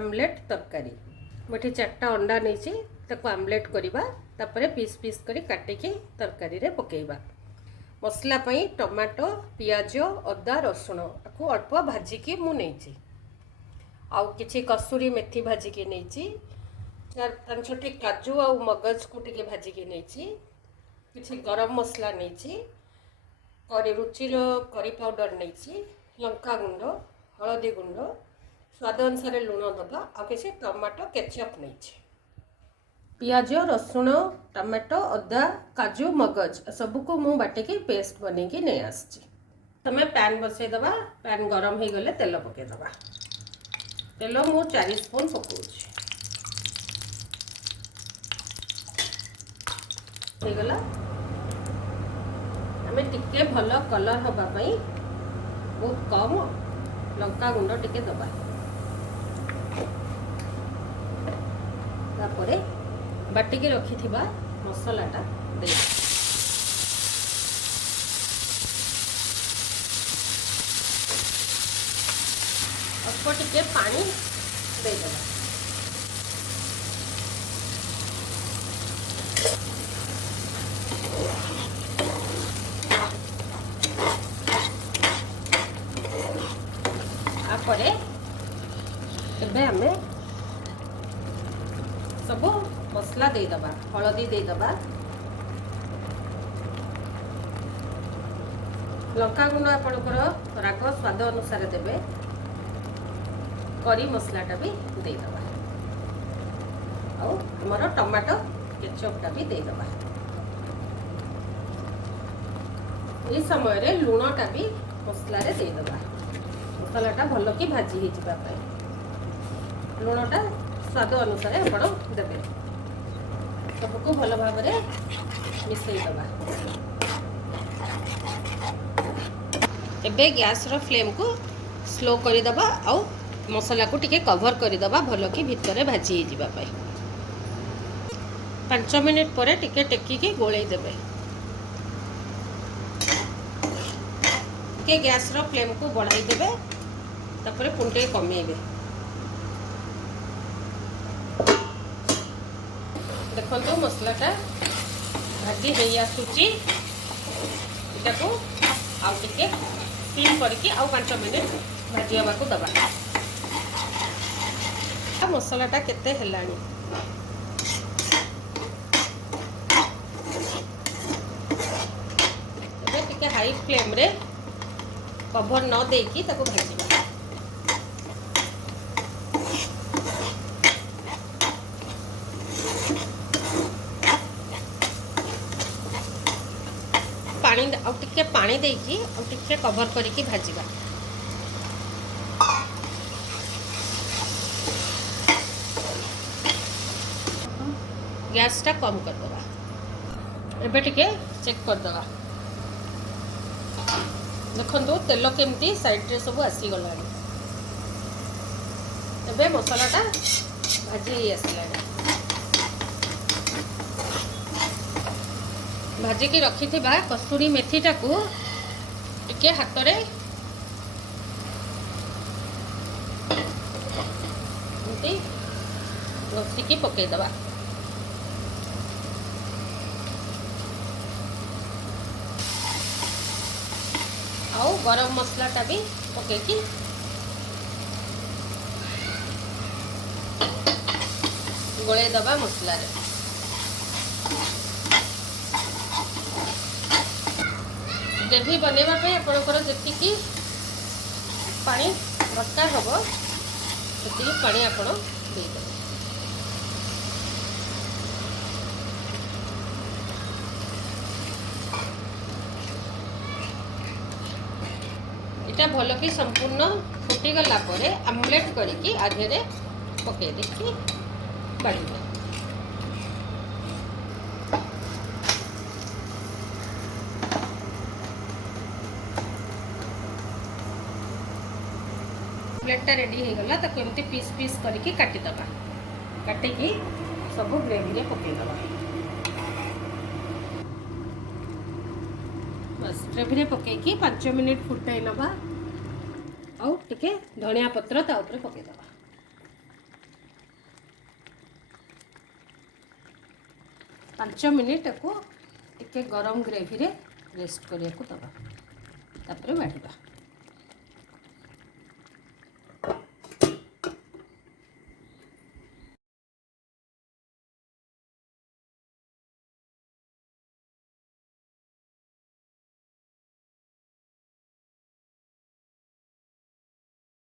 Omelette तरकारी मुझे 4टा अंडा नहीं ताको आमलेट करवा तापर पीस पीस करी काटिकी तरकारी रे पकेइबा। मसला पई टमाटो पियाज अदा रसुण को अल्प भाजिकी मु नहीं आउ किछि कसूरी मेथी भाजिकी नहीं 4-5टी काजू आ मगज को टिके भाजिकी नहीं किछि गरम मसला नहीं करी रुचिर करी पाउडर नहीं लंका गुंड हलदी गुंड स्वाद अनुसार लुण दबा आ किसी टमाटो केचप नहीं पियाज रसुण टमाटो अदा काजू मगज सबको मु बाटिकी पेस्ट बनैकी नहीं आसी। तमें पैन बसई दबा पैन गरम हो गले तेल पकईदबा तेल मु 4 स्पून पकाउछि हो गला आमे टिके भल कलर हबा पई बहुत कम लंका गुंड टिके दबा तापरे बाटिकी रखिथिबा मसलाटा दे अल्प टिके पानी दे देबा आपर एबे हमें सब मसला देदबा हलदी देदबा लंका गुंड आपणकर राग स्वाद अनुसार देबे करी मसलाटा भी देदबा आउ हमर टमाटो केचपटा भी देदबा ये समय रे लूणटा भी मसला रे देदबा मसलाटा भल कि भाजी हो जाबा पई लूणटा स्वाद अनुसार आपण देबे सबको भल भाव में मिसई दबा एबे गैस रो फ्लेम को स्लो कर दबा आउ मसला को टिके कवर कर दबा भल कि भितर भाजी हो जाबा पई 5 मिनिट पर टिके टेकी गोळई देबे के गैस रो फ्लेम को बढ़ाई देबे तापर पुंटे कमेबे देखो मसलाटा भाजी हो आसूची को आउ टिके स्टीम करके आउ 5 मिनिट भाजी हवा को दबा मसलाटा केते हेलानी एबे टिके हाई फ्लेम रे कवर न देकी ताको भाजीबा पानी आउ टिके पानी देकी आउ टिके कवर करके भाजीबा गैस टा कम कर दबा एबे टिके चेक कर दबा देखो तेल केमती साइड रे सब आसी गलानी एबे मसलाटा भाजी आसलानी भाजी की रखी थिबा कसूरी मेथीटा को टिके हाथ रे घसीकी पकईदबा आउ गरम मसलाटा भी पकईकी गोले दबा मसला रे ग्रेवी बनवा आपंकर जी पानी दरकार हम से पानी आपड़ देदेवे इटा भल कि संपूर्ण फुटीगला आमलेट करके आधे पकई देखी बाड़ी आमलेटा रेडी हो गला ताको एमती पीस पीस करके काटिदबा काटिकी सब ग्रेवी रे पकईदबा बस ग्रेवी रे पकईकी 5 मिनिट फुटाई नबा आउ टिके धनिया पत्र ता ऊपर पकईदबा 5 मिनिट टिके गरम ग्रेवी रे रेस्ट करिया को दबा तापर बाड़ीबा।